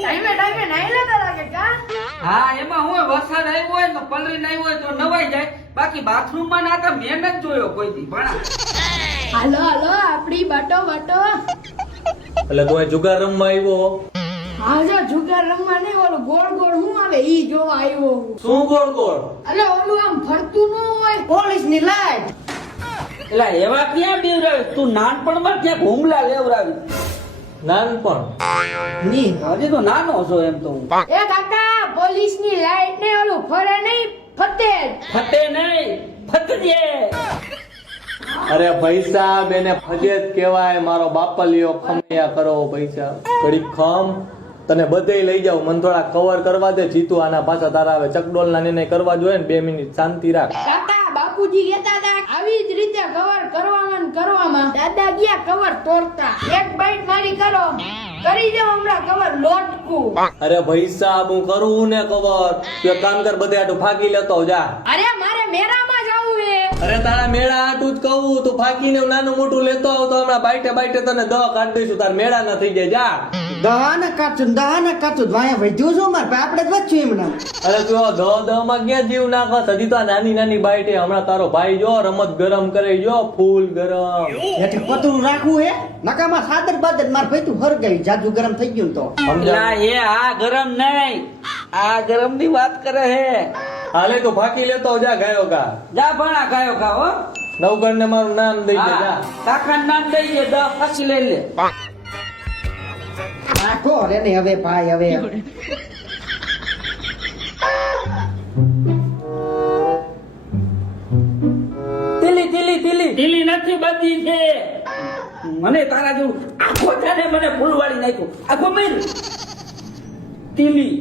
ટાઈમે ટાઈમે નાઈ લેતા લાગે કા? હા એમાં હું વરસાદ આવ્યો હોય તો પલરી નહીં હોય તો નવાઈ જાય. બાકી બાથરૂમ માં ના તો મેં નથી જોયો કોઈ દી ભણા. હાલો હાલો આપડી બાટો બાટો. એટલે તું અહીં જુગાર રમવા આવ્યો? હા જો જુગાર રમવા નહીં, ઓલું ગોળ ગોળ હું આવે ઈ જોવા આવ્યો હું. શું ગોળ ગોળ? અલે ઓલું આમ ફરતું ન હોય પોલીસ ની લાઈટ. એટલે એવા ક્યાં બીવરાવે તું? નાનપણમાં ક્યાંક હુમલા લેવરાવી? નાનપણ ની હજી તો નાનો છો એમ તો હું. એ કાકા પોલીસ ની લાઈટ ને ઓલું ફરે નહીં ફતે. ફતે નહીં ફતજે. અરે પૈસા બેને ફજેત કહેવાય. મારો બાપલિયો ખમૈયા કરો પૈસા. ઘડીક ખમ, તને બધે લઈ જાવ. મને થોડા કવર કરવા દે. જીતું આના પાછા તારા આવે ચકડોલ ના નિર્ણય કરવા જોઈએ ને. 2 મિનિટ શાંતિ રાખ. કાકા બાપુજી કહેતા હતા આવી જ રીતે કવર કરવામાં ને કરવામાં. દાદા ગયા કવર તોડતા. એક બાઈટ મારી કરો કરી દો હમણાં કવર લોટકું. અરે પૈસા હું કરું ને કવર. તું એક કામ કર, બધે આટું ફાકી લેતો જા. અરે મારે મેરામાં જવું હે. અરે તારા મેળા આટું જ કહું. તું ફાકીને નાનું મોટું લેતો આવ તો હમણાં બાઈટે બાઈટે તને દવા કાઢી દઈશું. તાર મેળા ના થઈ જાય જા. દહાને કાચું વાયા વધ્યું છું મારે આપણે જ વચ્ચે એમના. અરે તું દહ માં ક્યાં જીવ નાખસ? હજી તો આ નાની નાની બાઈટે. હમણાં તારો ભાઈ જો રમત ગરમ કરે જો, ફૂલ ગરમ. એટલે પતરું રાખવું હે નકામાં સાદર બાદર માર ભાઈ તું હરગાઈ જાજુ ગરમ થઈ ગયું તો ના એ આ ગરમ નહીં, આ ગરમ ની વાત કરે હે. હાલે તું ફાકી લેતો જા ગાયો કા. જા ભણા ગાયો ખા હો. નવગણ ને મારું નામ દઈ દે જા. કાકા નામ દઈ દે, 10 ફાંસી લઈ લે. નાખો રે ને હવે ભાઈ હવે તીલી તીલી તીલી તીલી નથી, બધી છે. મને તારા જેવું આખો જાને મને ફૂલવાળી નાખ્યું. આખો મેલ તીલી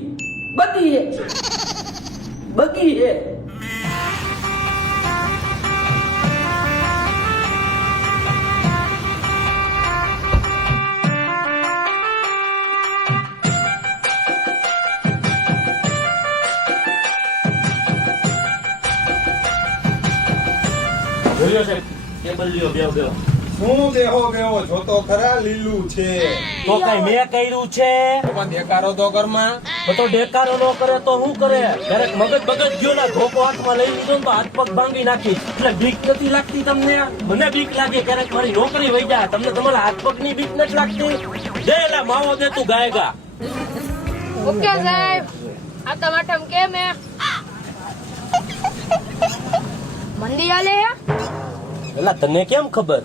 બધી છે, બગી છે. શું દેહો બેહો જોતો ખરા લીલું છે તો કઈ મેં કર્યું છે? પણ દેખાડો તો ઘરમાં તો ડેકારો નો કરે તો શું કરે? ક્યારેક મગજ બગજ ગયો ના ધોકો હાથમાં લઈ લીધો ને તો હાથ પગ ભાંગી નાખી. એટલે બીક નથી લાગતી તમને? મને બીક લાગે. ક્યારેક મારી નોકરી વહી જાય. તમને તમારા હાથ પગ ની બીક નથી લાગતી? દે એલા માવો દે, તું ગાયગા. ઓકે સાહેબ આ ટમાટમ કેમ હે? મંદી આલે હે? એલા તને કેમ ખબર?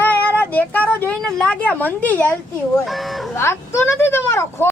એ યાર આ દેકારો જોઈને લાગે મંદી હાલતી હોય. લાગતો નથી તમારો ખો